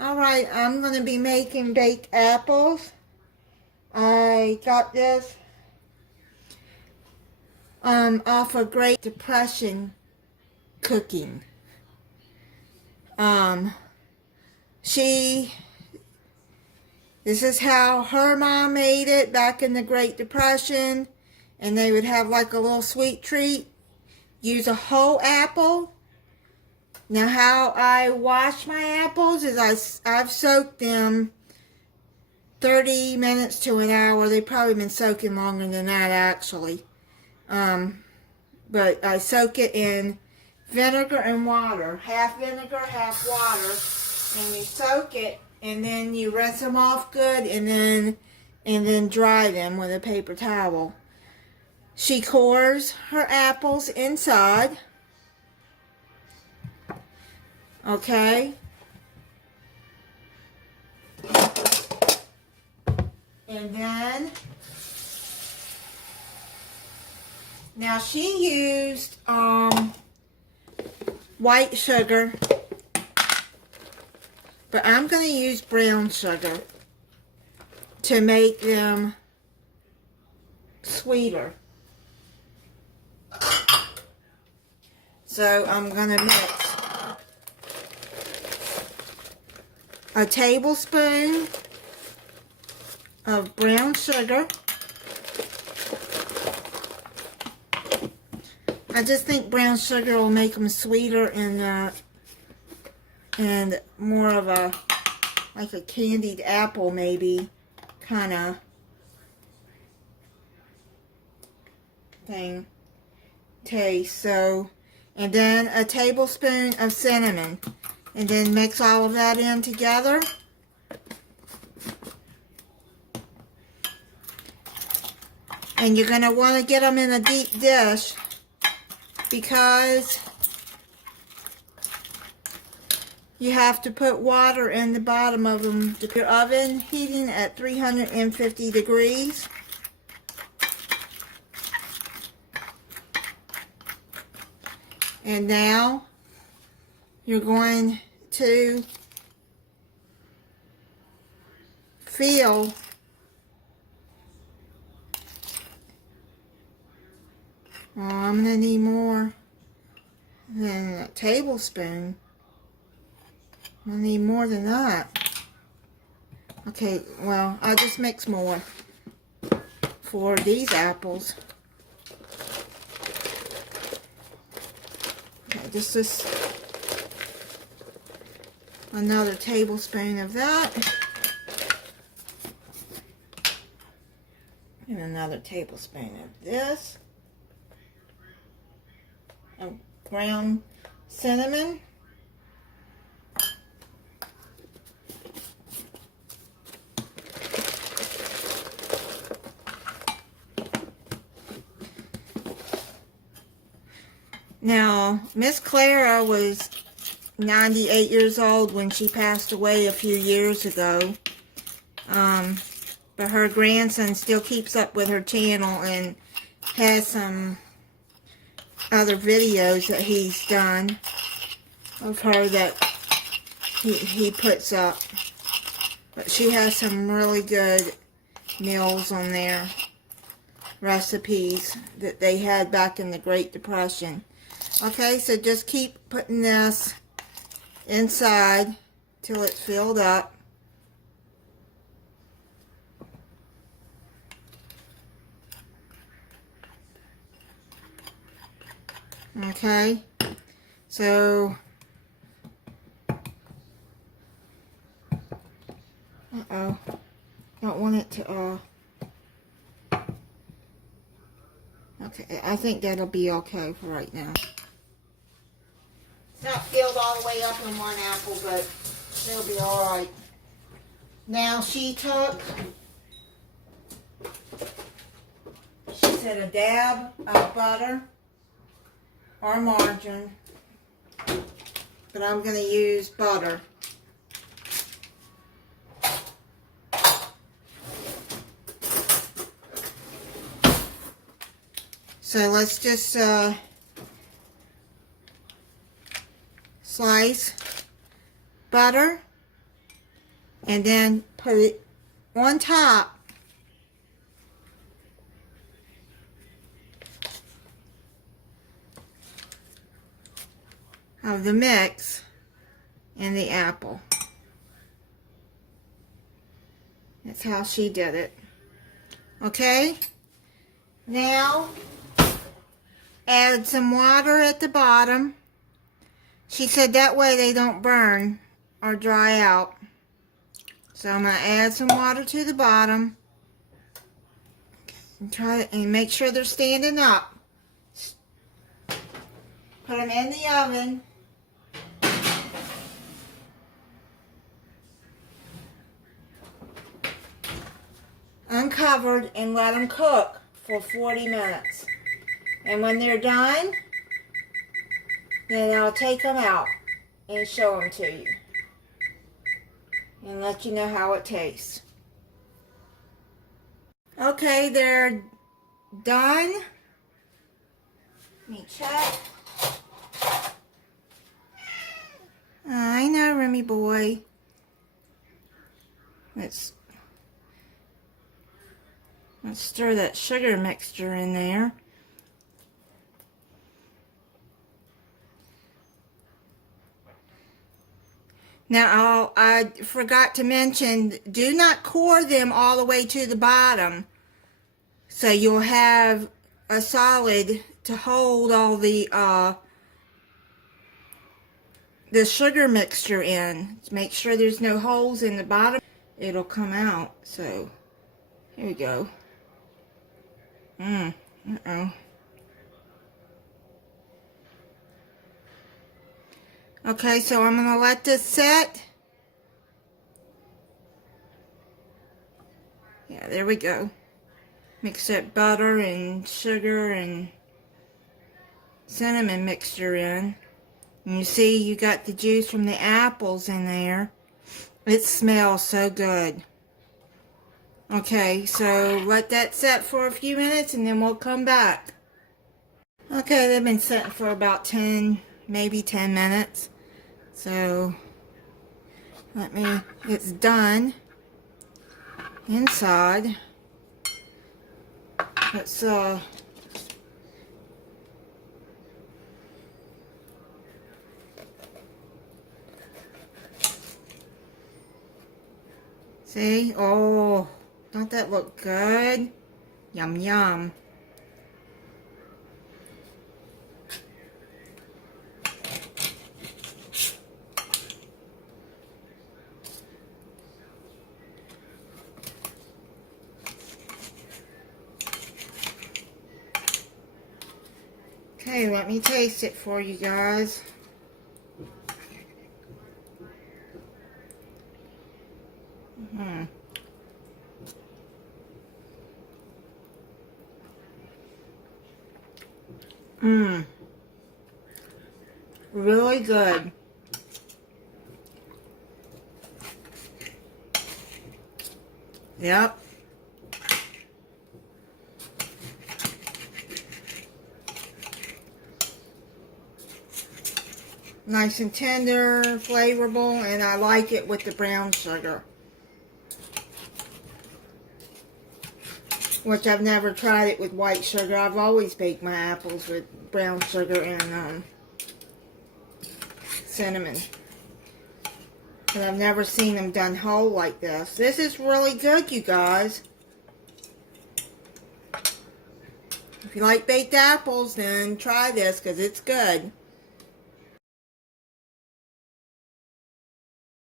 Alright, I'm going to be making baked apples. I got this off of Great Depression cooking. This is how her mom made it back in the Great Depression, and they would have like a little sweet treat. Use a whole apple. Now how I wash my apples is I've soaked them 30 minutes to an hour. They've probably been soaking longer than that actually. But I soak it in vinegar and water. Half vinegar, half water. And you soak it and then you rinse them off good and then dry them with a paper towel. She cores her apples inside. Okay. And then, now she used white sugar, but I'm going to use brown sugar to make them sweeter. So I'm going to mix a tablespoon of brown sugar. I just think brown sugar will make them sweeter and more of a, like a candied apple maybe, kind of thing, taste. So, and then a tablespoon of cinnamon. And then mix all of that in together. And you're going to want to get them in a deep dish because you have to put water in the bottom of them. Your oven heating at 350 degrees. And now you're going to fill I'm going to need more than a tablespoon. I need more than that. Okay, well, I'll just mix more for these apples. Okay, just another tablespoon of that. And another tablespoon of this. Of ground cinnamon. Now, Miss Clara was 98 years old when she passed away a few years ago. But her grandson still keeps up with her channel and has some other videos that he's done of her that he puts up. But she has some really good meals on there, recipes that they had back in the Great Depression. Okay, so just keep putting this inside till it's filled up. Okay, so don't want it to okay, I think that'll be okay for right now. It's not filled all the way up in one apple, but it'll be alright. Now she said a dab of butter or margarine, but I'm going to use butter. So let's just slice butter and then put it on top of the mix and the apple. That's how she did it. Okay, now add some water at the bottom. She said that way they don't burn or dry out. So I'm going to add some water to the bottom and try and make sure they're standing up. Put them in the oven. Uncovered, and let them cook for 40 minutes. And when they're done, then I'll take them out and show them to you and let you know how it tastes. Okay, they're done. Let me check. I know, Remy boy. Let's stir that sugar mixture in there. Now, I forgot to mention, do not pour them all the way to the bottom, so you'll have a solid to hold all the sugar mixture in. Make sure there's no holes in the bottom. It'll come out. So, here we go. Uh-oh. Okay, so I'm going to let this set. Yeah, there we go. Mix that butter and sugar and cinnamon mixture in. And you see you got the juice from the apples in there. It smells so good. Okay, so let that set for a few minutes and then we'll come back. Okay, they've been setting for about 10, maybe 10 minutes. So, it's done inside. Let's, see? Oh, don't that look good? Yum, yum. Okay, let me taste it for you guys. Really good. Yep. Nice and tender, flavorful, and I like it with the brown sugar. Which I've never tried it with white sugar. I've always baked my apples with brown sugar and cinnamon. But I've never seen them done whole like this. This is really good, you guys. If you like baked apples, then try this because it's good.